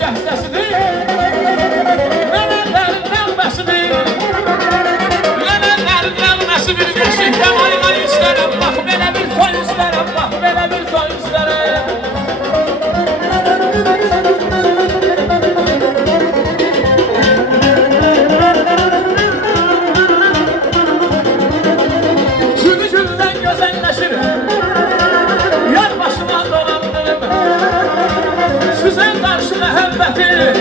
şəhsəsidir, lələlərin nəğməsidir. Lələlərin nəğməsidir, gerçəkdən ayğan istərəm, bax belə bir toy istərəm, bax belə bir toy istərəm. Günü gündən gözəlləşir, yar başıma dolandım, süzən qarşı məhəbbəti.